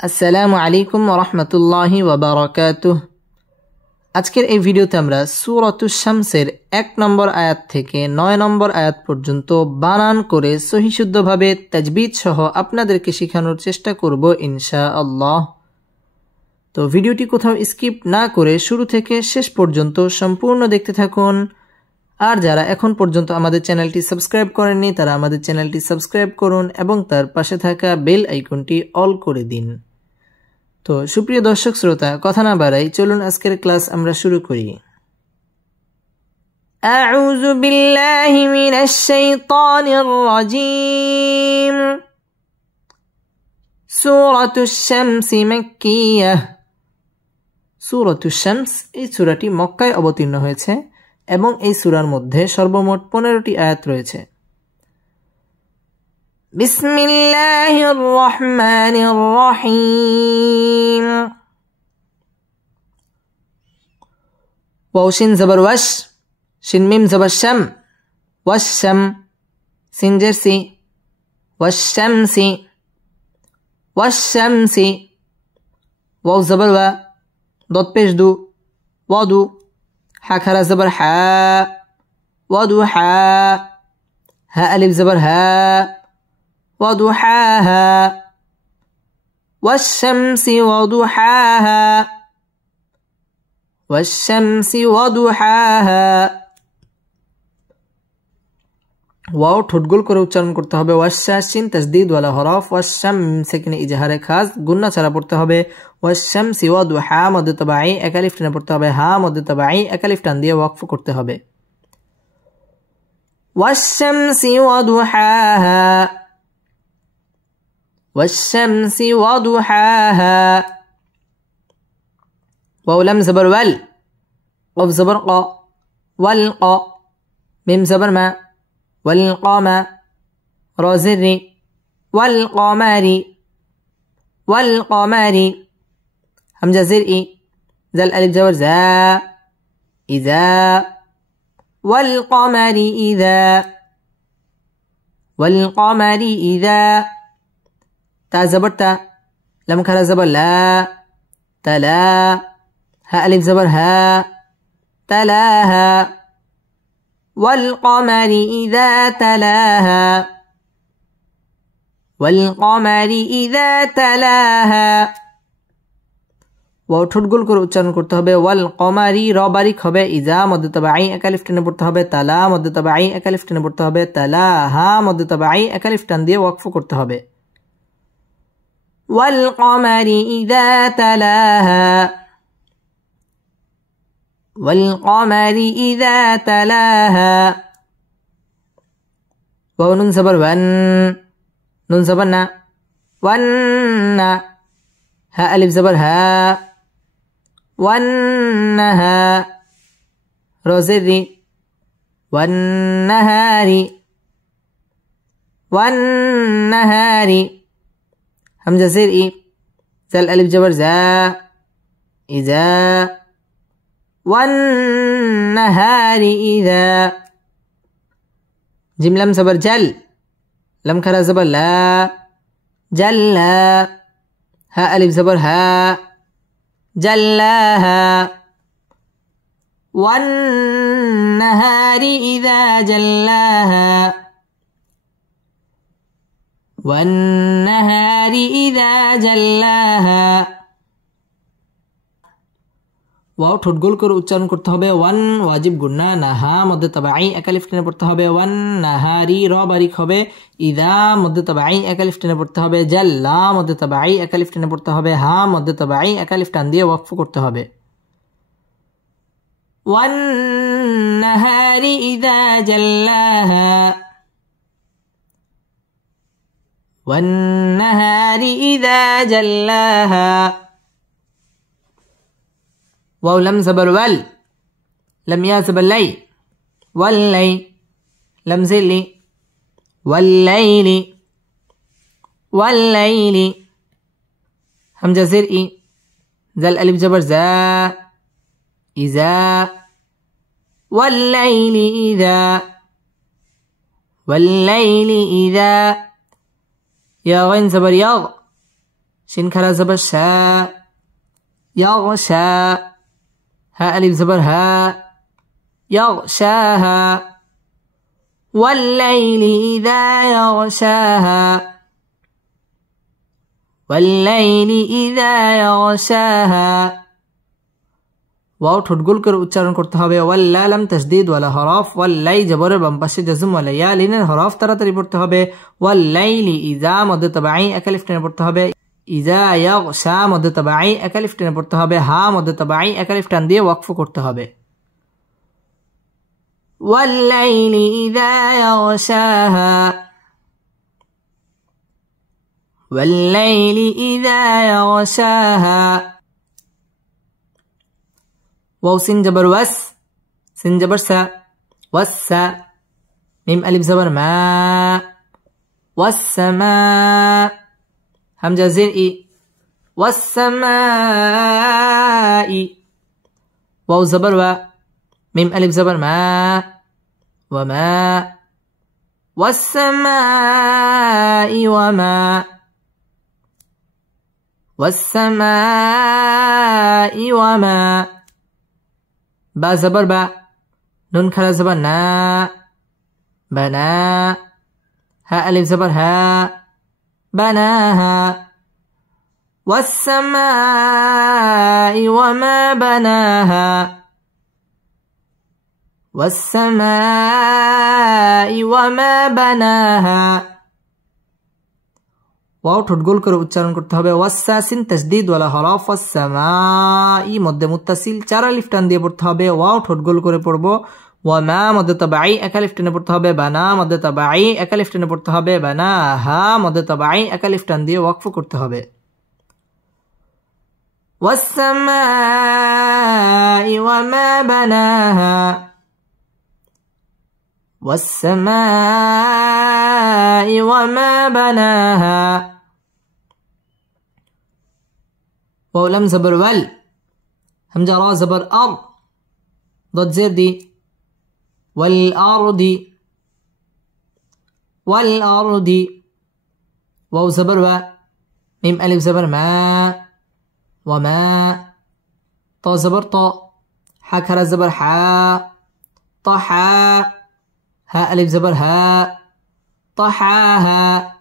আসসালামু আলাইকুম ওয়া রাহমাতুল্লাহি ওয়া বারাকাতুহু। আজকের এই ভিডিওতে আমরা সূরাতুশ শামসের 1 নম্বর আয়াত থেকে 9 নম্বর আয়াত পর্যন্ত বানান করে সহিশুদ্ধভাবে তাজবিদ সহ আপনাদেরকে শেখানোর চেষ্টা করব ইনশাআল্লাহ। তো ভিডিওটি কোথাও স্কিপ না করে শুরু থেকে শেষ পর্যন্ত সম্পূর্ণ দেখতে থাকুন। আর যারা এখন পর্যন্ত আমাদের চ্যানেলটি সাবস্ক্রাইব করেননি তারা আমাদের চ্যানেলটি সাবস্ক্রাইব করুন এবং তার পাশে থাকা বেল আইকনটি অল করে দিন। তো সুপ্রিয় দর্শক শ্রোতা, কথা না বাড়াই চলুন আজকের ক্লাস আমরা শুরু করি। আউযু বিল্লাহি মিনাশ শাইতানির রাজীম। সূরাতুশ শামস মাক্কিয়াহ। সূরাতুশ শামস এই সূরাটি মক্কায় অবতীর্ণ হয়েছে এবং এই সূরার মধ্যে সর্বমোট 15টি আয়াত রয়েছে। বিসমিল্লাহির রহমানির রহিম। ওয়াও শিন জবর ওয়াশ, শিন মিম জবর শাম, ওয়াশশাম, সিন জের সি, ওয়াশশামসি, ওয়াশশামসি, ওয়াও জবর ওয়া, দত পেশ দু, ওয়াদু, হা খারা জবর হা, ওয়াদু হা, হা আলিফ জবর হা, وضحاها والشمس وضحاها والشمس وضحاها। ওয়াও ঠোঁটগোল করে উচ্চারণ করতে হবে। ওয়াশশা শিন তাসদীদ ওয়ালা হরফ, ওয়াশশাম সেখানে ইজহারে খাস গুন্না ছাড়া পড়তে হবে। ওয়াশশামসি ওয়াদুহা মদ্দে তাবাঈ এক আলিফ টেনে পড়তে হবে। হা মদ্দে তাবাঈ এক আলিফ টান দিয়ে ওয়াকফ করতে হবে। ওয়াশশামসি ওয়াদুহাহা والشمس وضحاها। واو لم زبر وال، قف زبر ق، والق، ميم زبر ما، والقمر، را زر، والقمر، والقمر، همزة زر إي، زل ألف زبر زا، إذا، والقمر إذا، والقمر إذا، تا زبر تا، لم خرا زبر لا، تلا، ها ألف زبر ها، تلاها، والقمر إذا تلاها، والقمر إذا تلاها। ওয়াও ঠোঁট গোল করে উচ্চারণ করতে হবে। ওয়াল কমারি র বারিক হবে। ইজা মদ্দে তাবাঈ এক আলিফ টেনে পড়তে হবে। তালা মদ্দে তাবাঈ এক আলিফ টেনে পড়তে হবে। তালা হা মদ্দে তাবাঈ এক আলিফ টান দিয়ে ওয়াকফ করতে হবে। والقمر إذا تلاها، والقمر إذا تلاها। واو نون زبر ون، نون زبر نا، ون، ها ألف زبر ها، والنها، را زر، والنهار، والنهار، همزة زر إي، زل ألف جبر زا، إذا، والنهار إذا، جيم لم زبر جل، لم كرا زبر لا، جلا، ها ألف زبر ها، جلاها، والنهار إذا جلاها، والنهار إذا جلاها। ওয়াও ঠোঁট গোল করে উচ্চারণ করতে হবে। ওয়ান ওয়াজিব গুন্না, নাহা মদ্দে তাবাঈ এক আলিফ টেনে পড়তে হবে। ওয়ান নাহারি র বারিক হবে। ইদা মদ্দে তাবাঈ এক আলিফ টেনে পড়তে হবে। জাল্লা মদ্দে তাবাঈ এক আলিফ টেনে পড়তে হবে। হা মদ্দে তাবাঈ এক আলিফ টান দিয়ে ওয়াকফ করতে হবে। ওয়ান নাহারি ইদা জাল্লাহা, والنهار إذا جلاها। واو لم زبر وال، لم يا زبر لي، واللي، لم زلي، والليل، والليل، همزة زر إي، زل ألف زبر زا، إذا، والليل إذا، والليل إذا، يا غين زبر يغ، শিন খারা জবর শা ইয়াগশা হা আলিফ জবর হা ইয়াগশাহা والليل إذا يغشاها والليل إذا يغشاها ওয়াও ঠোঁট গোল করে উচ্চারণ করতে হবে ওয়াল্লা লাম তাসদীদ ওয়ালা হরফ ওয়াল্লাই জবরের বাম পাশে জাজম ওয়ালা ইয়া লিনের হরফ তাড়াতাড়ি পড়তে হবে ওয়াল্লাইলি ইযা মদ তাবাঈ এক আলিফ টেনে পড়তে হবে ইযা ইয়াগশা মদ তাবাঈ এক আলিফ টেনে পড়তে হবে হা মদ তাবাঈ এক আলিফ টান দিয়ে ওয়াকফ করতে হবে ওয়াল্লাইলি ইযা ইয়াগশাহা ওয়াল্লাইলি ইযা ইয়াগশাহা واو سين جبر وس سين جبر سا وسا ميم ألف زبر ما والسماء همزة زين إي والسماء واو زبر و ميم ألف زبر ما وما والسماء وما والسماء وما با زبر با نون خرا زبر نا بنا ها ألف زبر ها بناها والسماء وما بناها والسماء وما بناها ওয়াও ঠোঁট গোল করে উচ্চারণ করতে হবে ওয়াসসা সিন তাসদীদ ওয়ালা হরফ ওয়াসসামাই মধ্যে মুত্তাসিল চার আলিফ টান দিয়ে পড়তে হবে ওয়াও ঠোঁট গোল করে পড়বো ওয়ামা মধ্যে তাবাঈ এক আলিফ টেনে পড়তে হবে বানা মধ্যে তাবাঈ এক আলিফ টেনে পড়তে হবে বানা হা মধ্যে তাবাঈ এক আলিফ টান দিয়ে ওয়াকফ করতে হবে ওয়াসসামাই ওয়ামা বানাহা والسماء وما بناها واو لم زبر ول همزة را زبر أر ضد زير دي والأرض والأرض واو زبر و ميم ألف زبر ما وما طا زبر طا حا كرا زبر حا طحا ها ألف زبر ها طحاها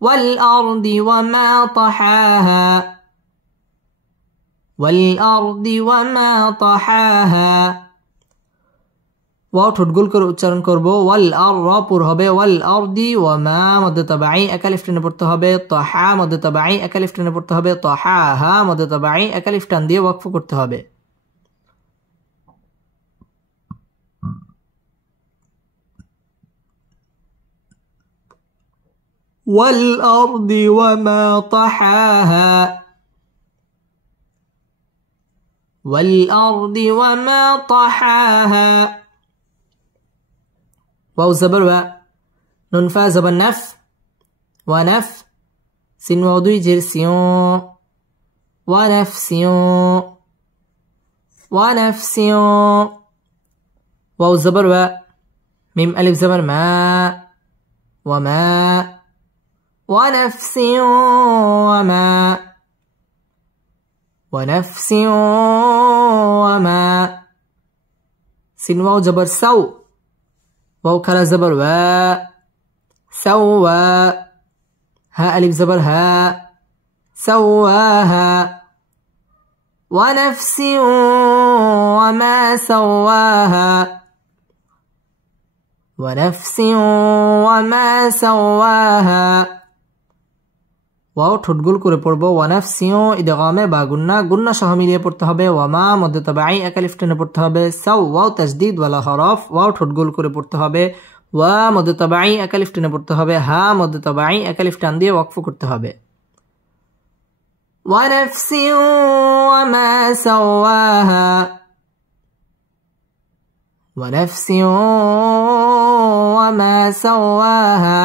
والأرض وما طحاها والأرض وما طحاها ওয়াও ঠোঁট গোল করে উচ্চারণ করব ওয়াল আর র পুর হবে ওয়াল আরদি ওয়া মা মধ্যে তাবাঈ এক আলিফ টেনে পড়তে হবে তাহা মধ্যে তাবাঈ এক আলিফ টেনে পড়তে হবে তাহাহা মধ্যে তাবাঈ এক আলিফ টান দিয়ে ওয়াকফ করতে হবে والأرض وما طحاها والأرض وما طحاها واو زبر و نون فا زبر نف ونف سين واو دوي جير سيون ونفسيون ونفسيون واو زبر و ميم ألف زبر ما وما ونفس وما ونفس وما سين واو جبر سو واو كلا زبر و سوى ها ألف زبر ها سواها ونفس وما سواها ونفس وما سواها ওয়াও ঠোঁট গোল করে পড়বো ওয়ানাফসিও ইদগামে বা গুন্না গুন্না সহ মিলিয়ে পড়তে হবে ওয়ামা মধ্যে তাবাঈ এক আলিফ টেনে পড়তে হবে সাও ওয়াও তাসদীদ ওয়ালা হরফ ওয়াও ঠোঁট গোল করে পড়তে হবে ওয়া মধ্যে তাবাঈ এক আলিফ টেনে পড়তে হবে হা মধ্যে তাবাঈ এক আলিফ টান দিয়ে ওয়াকফ করতে হবে ওয়ানাফসি ওয়ামা সাওয়াহা ওয়ানাফসি ওয়ামা সাওয়াহা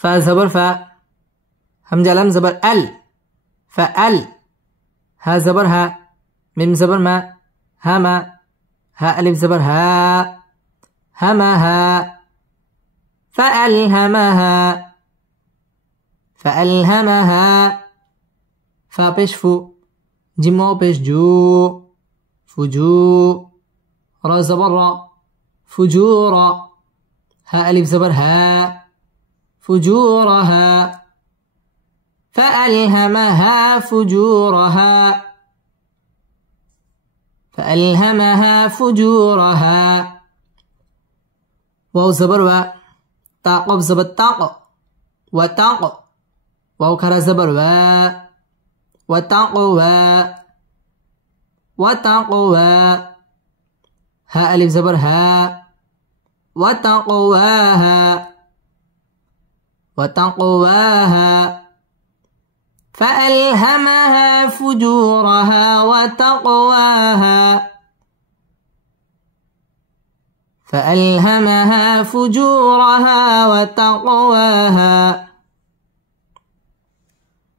فا زبر فا همزة لام زبر ال فال ها زبر ها ميم زبر ما هما ها ألف زبر ها همها فألهمها فألهمها فا پیش فو جیم واو پیش جو فجو را زبر را فجورا ها ألف زبر ها فجورها فألهمها فجورها فألهمها فجورها واو زبر و تاق زبر تاق وتاق واو كرا زبر و وتقوى وتقوى ها ألف زبر ها وتقواها وتقواها فألهمها فجورها وتقواها فألهمها فجورها وتقواها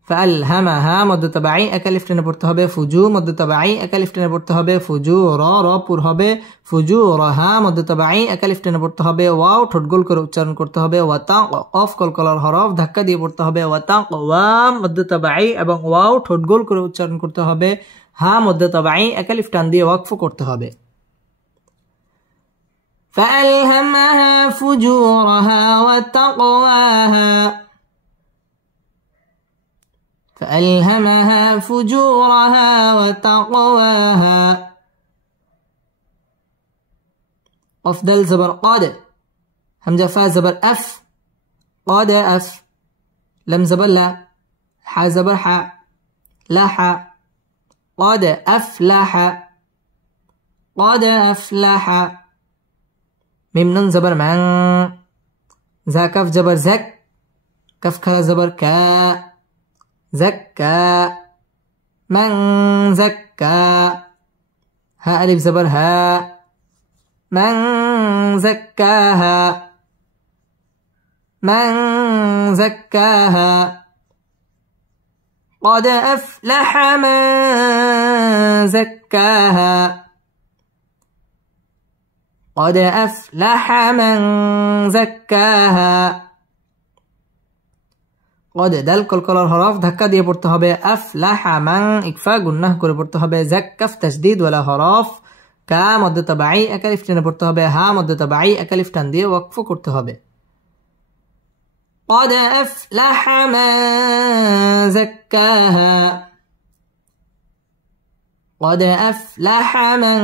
فألهمها مد তবাই একালিফ টেনে পড়তে হবে ফুজু মদ তবাই একালিফ টেনে পড়তে হবে ফুজু র র পুর হবে ফুজুরহা মদ তবাই একালিফ টেনে পড়তে হবে ওয়াও ঠোঁট গোল করে উচ্চারণ করতে হবে ওয়াতা কফ কলকলার হরফ ধাক্কা দিয়ে পড়তে হবে ওয়াতা ওয়া মদ তবাই এবং ওয়াও ঠোঁট গোল করে উচ্চারণ করতে হবে হা মদ তবাই একালিফ টান দিয়ে ওয়াকফ করতে হবে فألهمها فجورها وتقواها فألهمها فجورها وتقواها قف دال زبر قاد همزة فا زبر أف قاد أف لم زبر لا حا زبر حا لا حا قاد أفلح قاد أفلح ميم نون زبر من زا كف زبر زك كف كا زبر كا زكى من زكى ها ألف زبر ها من زكاها من زكاها قد أفلح من زكاها قد أفلح من زكاها قد دال কলকলার হরফ ধাক্কা দিয়ে পড়তে হবে আফলাহা মান ইকফা গুন্নাহ করে পড়তে হবে জাক কাফ তাসদীদ ওয়ালা হরফ কা মদ তবাই একালিফ টেনে পড়তে হবে হা মদ তবাই একালিফ টান দিয়ে ওয়াকফ করতে হবে قد أفلح من زكاها قد أفلح من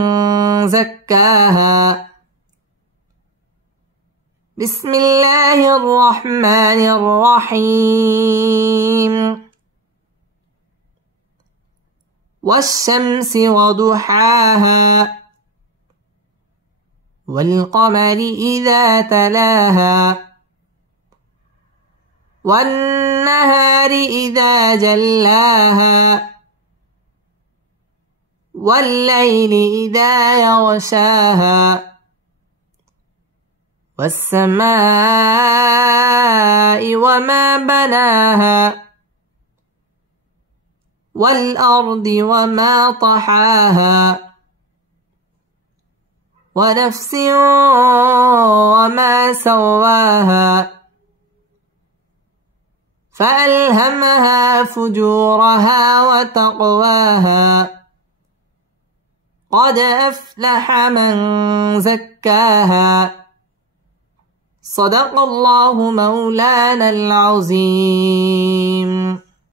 زكاها بسم الله الرحمن الرحيم والشمس وضحاها والقمر إذا تلاها والنهار إذا جلاها والليل إذا يغشاها والسماء وما بناها والأرض وما طحاها ونفس وما سواها فألهمها فجورها وتقواها قد أفلح من زكاها صدق الله مولانا العظيم